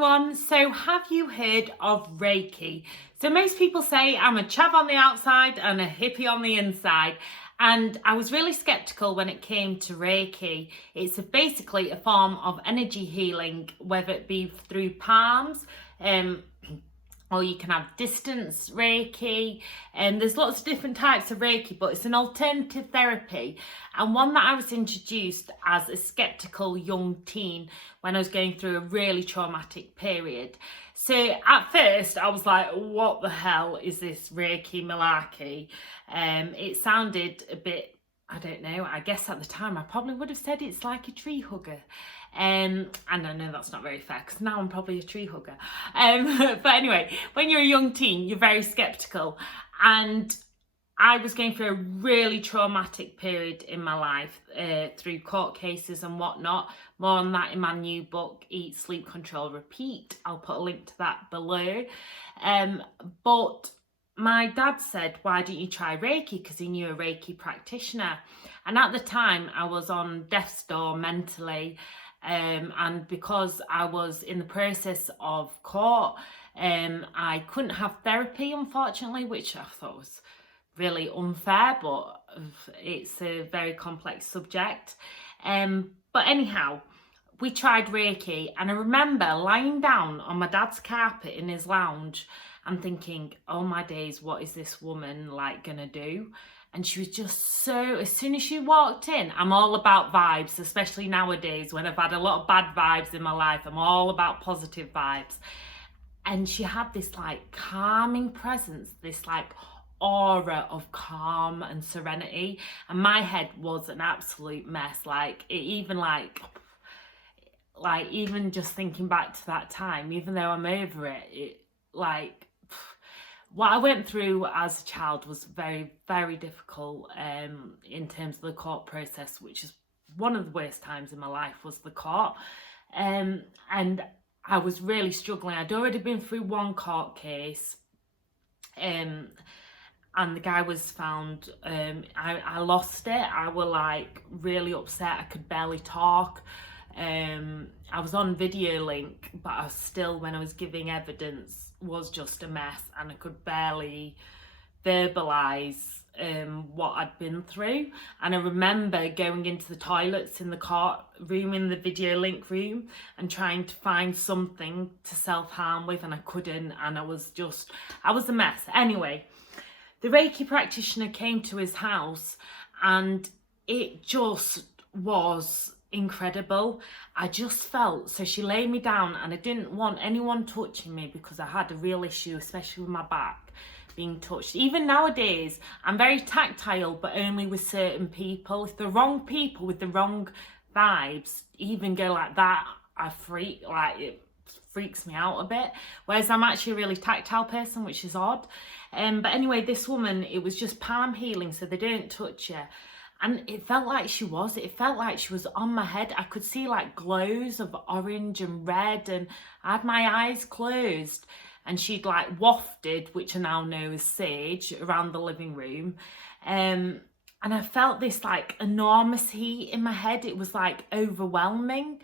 everyone. So have you heard of Reiki? So most people say I'm a chav on the outside and a hippie on the inside. And I was really skeptical when it came to Reiki. It's basically a form of energy healing, whether it be through palms, or you can have distance Reiki, and there's lots of different types of Reiki, but it's an alternative therapy, and one that I was introduced as a skeptical young teen when I was going through a really traumatic period. So at first I was like, what the hell is this Reiki malarkey? It sounded a bit, I don't know, I guess at the time I probably would have said it's like a tree hugger. And I know that's not very fair because now I'm probably a tree hugger. But anyway, when you're a young teen, you're very skeptical. And I was going through a really traumatic period in my life through court cases and whatnot. More on that in my new book, Eat, Sleep, Control, Repeat. I'll put a link to that below. But my dad said, why don't you try Reiki? Because he knew a Reiki practitioner. And at the time, I was on death's door mentally. And because I was in the process of court, I couldn't have therapy, unfortunately, which I thought was really unfair, but it's a very complex subject. But anyhow, we tried Reiki, and I remember lying down on my dad's carpet in his lounge and thinking, oh my days, what is this woman like gonna do? And she was just so, as soon as she walked in, I'm all about vibes, especially nowadays when I've had a lot of bad vibes in my life. I'm all about positive vibes. And she had this like calming presence, this like aura of calm and serenity. And my head was an absolute mess. Like it even even just thinking back to that time, even though I'm over it, what I went through as a child was very, very difficult in terms of the court process, which is one of the worst times in my life was the court. And I was really struggling. I'd already been through one court case, and the guy was found, I lost it. I was like really upset. I could barely talk. I was on video link, but I was still, when I was giving evidence, was just a mess, and I could barely verbalise what I'd been through. And I remember going into the toilets in the courtroom, in the video link room, and trying to find something to self-harm with, and I couldn't, and I was a mess. Anyway, the Reiki practitioner came to his house, and it just was incredible. I just felt, so she laid me down, and I didn't want anyone touching me because I had a real issue, especially with my back being touched. Even nowadays, I'm very tactile, but only with certain people. If the wrong people with the wrong vibes even go like that, it freaks me out a bit. Whereas I'm actually a really tactile person, which is odd. But anyway, this woman, it was just palm healing, so they don't touch you. And it felt like she was on my head. I could see like glows of orange and red, and I had my eyes closed, and she'd like wafted, which I now know is sage, around the living room. And I felt this like enormous heat in my head. It was like overwhelming.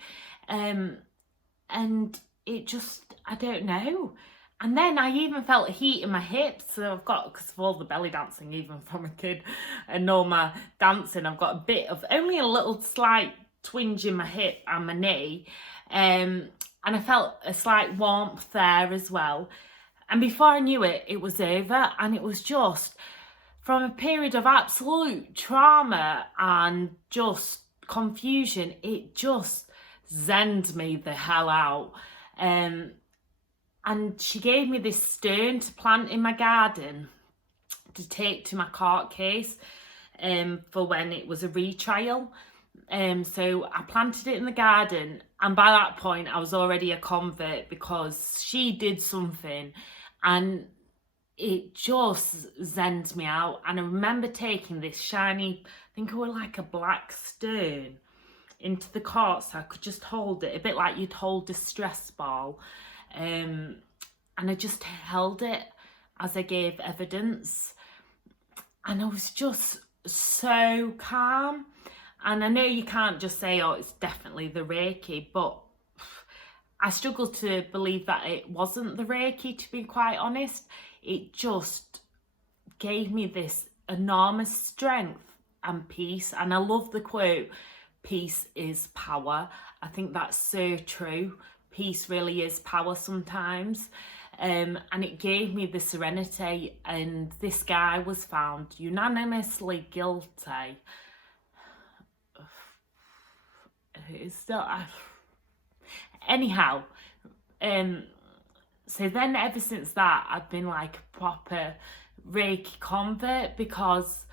And it just, I don't know. And then I even felt heat in my hips. So I've got, because of all the belly dancing, even from a kid and all my dancing, I've got only a little slight twinge in my hip and my knee. And I felt a slight warmth there as well. And before I knew it, it was over. And it was just from a period of absolute trauma and just confusion, it just zened me the hell out. And she gave me this stone to plant in my garden to take to my court case for when it was a retrial. So I planted it in the garden, and by that point I was already a convert because she did something and it just zened me out. And I remember taking this shiny, I think it was like a black stone, into the court so I could just hold it, a bit like you'd hold a stress ball. And I just held it as I gave evidence, and I was just so calm. And I know you can't just say, oh, it's definitely the Reiki, but I struggle to believe that it wasn't the Reiki, to be quite honest. It just gave me this enormous strength and peace. And I love the quote, peace is power. I think that's so true. Peace really is power sometimes. And it gave me the serenity. And this guy was found unanimously guilty. It's still... Anyhow, so then ever since that, I've been like a proper Reiki convert, because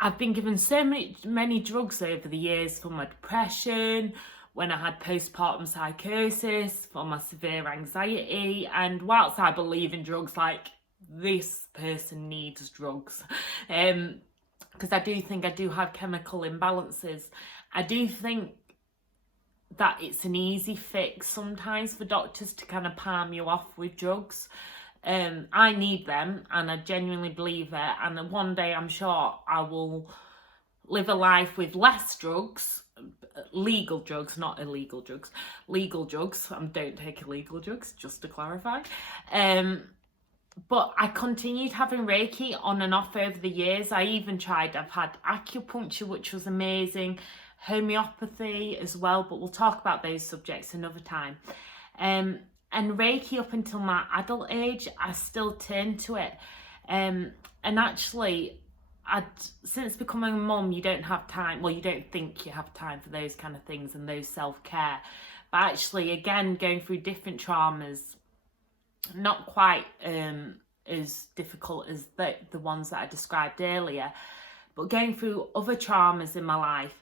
I've been given so many drugs over the years for my depression, when I had postpartum psychosis, for my severe anxiety. And whilst I believe in drugs, like, this person needs drugs, because I do think I do have chemical imbalances. I do think that it's an easy fix sometimes for doctors to kind of palm you off with drugs. I need them, and I genuinely believe it. And one day I'm sure I will live a life with less drugs, legal drugs, not illegal drugs, legal drugs. Don't take illegal drugs, just to clarify. But I continued having Reiki on and off over the years. I've had acupuncture, which was amazing, homeopathy as well, but we'll talk about those subjects another time. And Reiki, up until my adult age, I still turn to it. And actually, since becoming a mum, you don't have time, well, you don't think you have time for those kind of things and those self-care. But actually, again, going through different traumas, not quite as difficult as the ones that I described earlier, but going through other traumas in my life,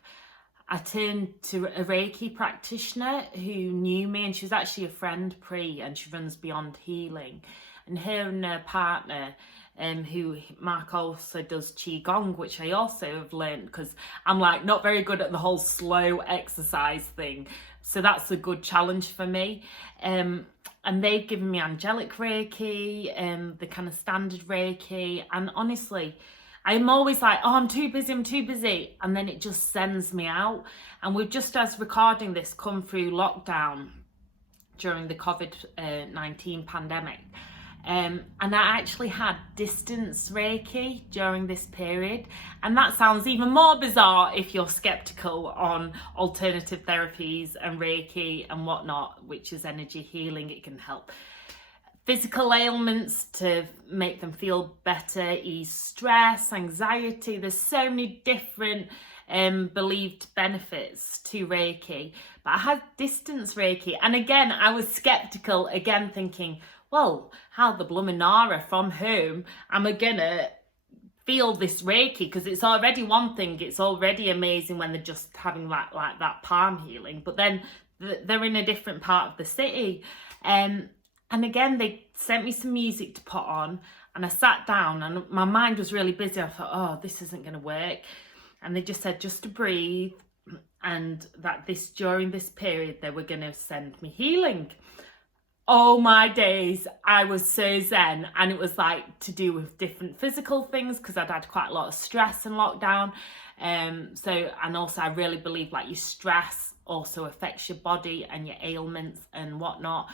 I turned to a Reiki practitioner who knew me, and she was actually a friend and she runs Beyond Healing. And her and her partner, who Mark also does Qigong, which I also have learned, because I'm like not very good at the whole slow exercise thing. So that's a good challenge for me. And they've given me angelic Reiki, the kind of standard Reiki. And honestly, I'm always like, oh, I'm too busy. And then it just sends me out. And we've just, as recording this, come through lockdown during the COVID-19 pandemic. And I actually had distance Reiki during this period. And that sounds even more bizarre if you're skeptical on alternative therapies and Reiki and whatnot, which is energy healing. It can help physical ailments to make them feel better, ease stress, anxiety. There's so many different believed benefits to Reiki. But I had distance Reiki. And again, I was skeptical, again thinking, well, how the blooming Nara from home am I gonna feel this Reiki? Because it's already one thing, it's already amazing when they're just having like that palm healing. But then they're in a different part of the city. And again, they sent me some music to put on, and I sat down and my mind was really busy. I thought, oh, this isn't going to work. And they just said just to breathe, and that during this period, they were going to send me healing. Oh my days, I was so zen. And it was like to do with different physical things, because I'd had quite a lot of stress in lockdown. And also I really believe like your stress also affects your body and your ailments and whatnot.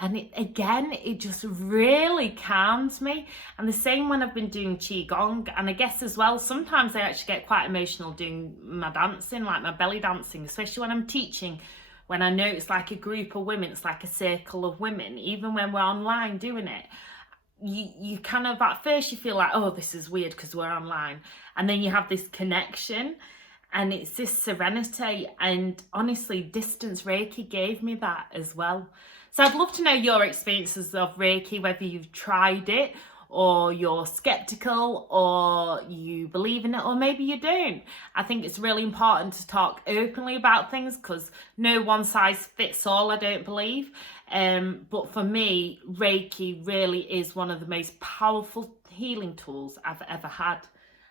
And it just really calms me. And the same when I've been doing Qigong. And I guess as well, sometimes I actually get quite emotional doing my dancing, like my belly dancing, especially when I'm teaching. When I know it's like a group of women, it's like a circle of women, even when we're online doing it. You kind of, at first you feel like, oh, this is weird because we're online. And then you have this connection. And it's this serenity. And honestly, distance Reiki gave me that as well. So I'd love to know your experiences of Reiki, whether you've tried it or you're skeptical or you believe in it, or maybe you don't. I think it's really important to talk openly about things, because no one size fits all, I don't believe. But for me, Reiki really is one of the most powerful healing tools I've ever had.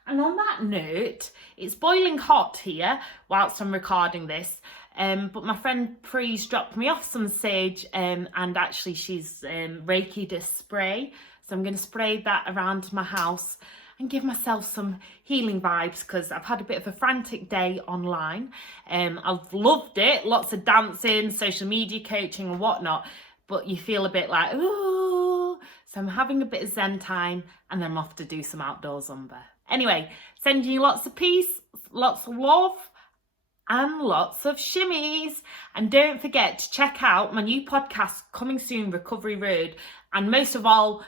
And on that note, it's boiling hot here whilst I'm recording this. But my friend Pree's dropped me off some sage, and actually she's Reiki'd a spray. So I'm going to spray that around my house. and give myself some healing vibes, because I've had a bit of a frantic day online. I've loved it, lots of dancing, social media coaching and whatnot, but you feel a bit like, ooh. So I'm having a bit of Zen time, and then I'm off to do some outdoor Zumba. Anyway, sending you lots of peace, lots of love, and lots of shimmies. And don't forget to check out my new podcast coming soon, Recovery Road. And most of all,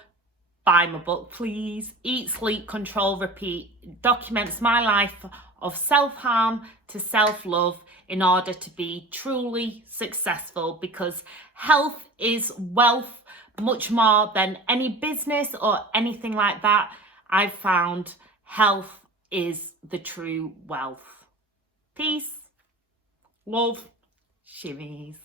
buy my book, please. Eat, Sleep, Control, Repeat. It documents my life of self-harm to self-love in order to be truly successful, because health is wealth, much more than any business or anything like that. I've found health is the true wealth. Peace, love, shimmies.